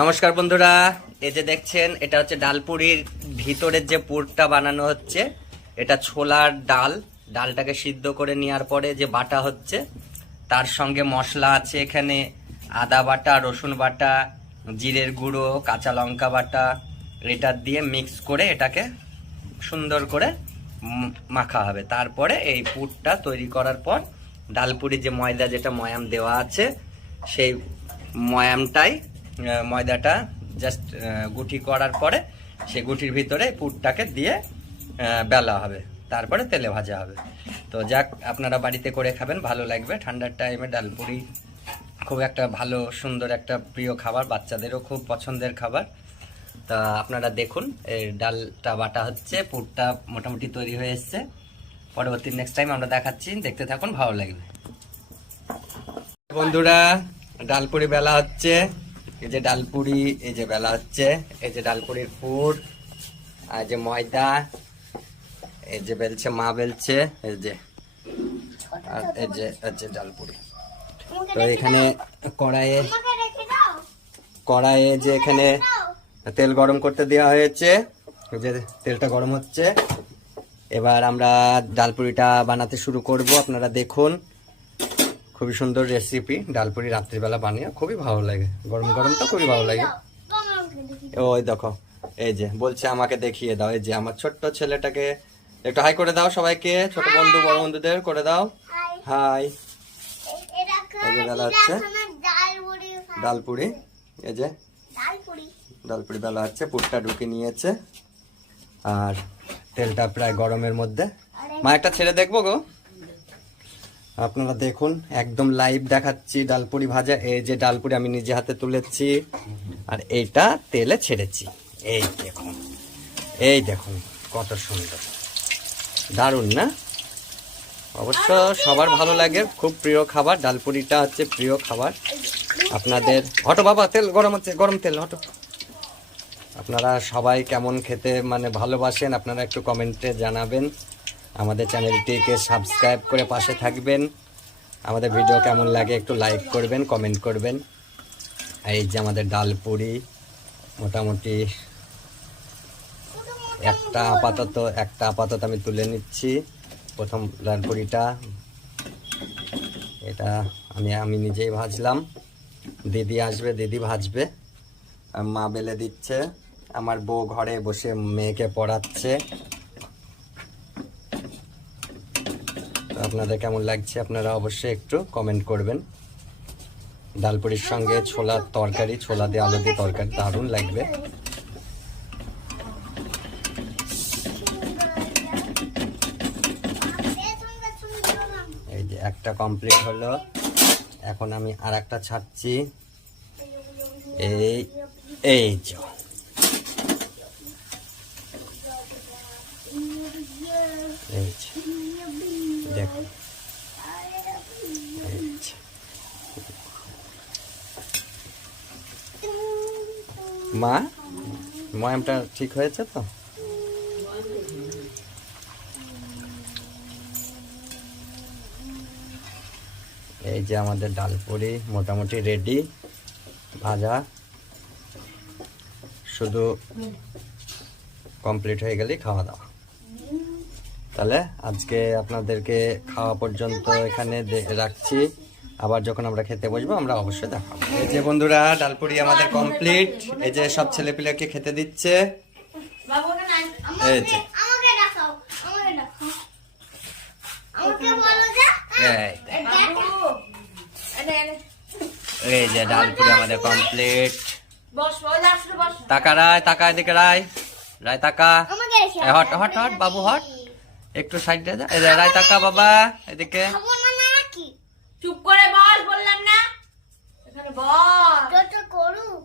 নমস্কার বন্ধুরা, এই যে দেখছেন, এটা হচ্ছে ডালপুরির ভিতরের যে পুরটা বানানো হচ্ছে, এটা ছোলার ডাল। ডালটাকে সিদ্ধ করে নেওয়ার পরে যে বাটা হচ্ছে, তার সঙ্গে মশলা আছে এখানে, আদা বাটা, রসুন বাটা, জিরের গুঁড়ো, কাঁচা লঙ্কা বাটা এটা দিয়ে মিক্স করে এটাকে সুন্দর করে মাখা হবে। তারপরে এই পুরটা তৈরি করার পর ডালপুরি যে ময়দা, যেটা ময়াম দেওয়া আছে, সেই ময়ামটাই ময়দাটা জাস্ট গুটি করার পরে সেই গুটির ভিতরে পুরটাকে দিয়ে বেলা হবে। তারপরে তেলে ভাজা হবে। তো যাক, আপনারা বাড়িতে করে খাবেন, ভালো লাগবে। ঠান্ডার টাইমে ডালপুরি খুব একটা ভালো, সুন্দর একটা প্রিয় খাবার, বাচ্চাদেরও খুব পছন্দের খাবার। তা আপনারা দেখুন, এই ডালটা বাটা হচ্ছে, পুরটা মোটামুটি তৈরি হয়ে এসছে। পরবর্তী নেক্সট টাইম আমরা দেখাচ্ছি, দেখতে থাকুন, ভালো লাগবে। বন্ধুরা, ডালপুরি বেলা হচ্ছে। এই যে ডালপুরি, এই যে বেলা হচ্ছে, এই যে ডালপুরির পুর, আর যে ময়দা, এই যে বেলছে, মা বেলছে, এই যে, আর এই যে যে ডালপুরি। তো এখানে কড়াইয়ে কড়াইয়ে যে এখানে তেল গরম করতে দেওয়া হয়েছে যে তেলটা গরম হচ্ছে, এবার আমরা ডালপুরিটা বানাতে শুরু করব, আপনারা দেখুন। খুবই সুন্দর রেসিপি ডালপুরি রাত্রিবেলা বানিয়ে খুবই ভালো লাগে। গরম গরম তো খুবই ভালো লাগে। ওই দেখো, এই যে বলছে আমাকে দেখিয়ে দাও, এই যে আমার ছোট্ট ছেলেটাকে একটু হাই করে দাও সবাইকে, ছোট বন্ধু, বড় বন্ধুদের করে দাও। হাই এই যে বেলা হচ্ছে। ডালপুরি এই যে। ডালপুরি বেলা হচ্ছে, পুরটা ঢুকে নিয়েছে। আর তেলটা প্রায় গরমের মধ্যে। মা, একটা ছেড়ে দেখব গো? আপনারা দেখুন একদম লাইভ দেখাচ্ছি ডালপুরি ভাজা। এই যে ডালপুরি আমি নিজে হাতে তুলেছি আর এইটা তেলে ছেড়েছি। এই দেখুন এই দেখুন কত সুন্দর। দারুণ না? অবশ্য সবার ভালো লাগে খুব প্রিয় খাবার। ডালপুরিটা হচ্ছে প্রিয় খাবার। আপনাদের হটো বাবা তেল গরম হচ্ছে গরম তেল হটো। আপনারা সবাই কেমন খেতে মানে ভালোবাসেন আপনারা একটু কমেন্টে জানাবেন। আমাদের চ্যানেলটিকে সাবস্ক্রাইব করে পাশে থাকবেন। আমাদের ভিডিও কেমন লাগে একটু লাইক করবেন কমেন্ট করবেন। আর এই যে আমাদের ডালপুরি, মোটামুটি একটা আপাতত একটা আপাতত আমি তুলে নিচ্ছি। প্রথম ডালপুরিটা, এটা আমি আমি নিজেই ভাজলাম। দিদি আসবে, দিদি ভাজবে। মা বেলে দিচ্ছে। আমার বউ ঘরে বসে মেয়েকে পড়াচ্ছে। আপনাদের কেমন লাগছে আপনারা অবশ্যই একটু কমেন্ট করবেন। ডালপুরির সঙ্গে ছোলার তরকারি, ছোলা দিয়ে আলু দিয়ে তরকারি দারুণ লাগবে। এই যে একটা কমপ্লিট হলো। এখন আমি আর একটা ছাড়ছি। এই এই যে এই যে দেখুন এই যে। মা, ময়ামটা ঠিক হয়েছে তো? এই যে আমাদের ডালপুরি মোটামুটি রেডি ভাজা। শুধু কমপ্লিট হয়ে গেলেই খাওয়া দাওয়া। তাহলে আজকে আপনাদেরকে খাওয়া পর্যন্ত এখানে রাখছি। আবার যখন আমরা খেতে বসবো আমরা অবশ্যই দেখাবো। এই যে বন্ধুরা ডালপুরি আমাদের কমপ্লিট এই যে সব ছেলেপিলেকে খেতে দিচ্ছে। এই যে। আমাকে দেখাও আমাকে দেখাও। আমাকে বলো যে। এই এই যে ডালপুরি আমাদের কমপ্লিট তাকা রায় তাকা এদিকে রায়। রায় তাকা। আমাকে হট হট হট বাবু হট। একটু সাইডে যা। এই রায় তাকা বাবা এদিকে। চুপ করে বল। করুক।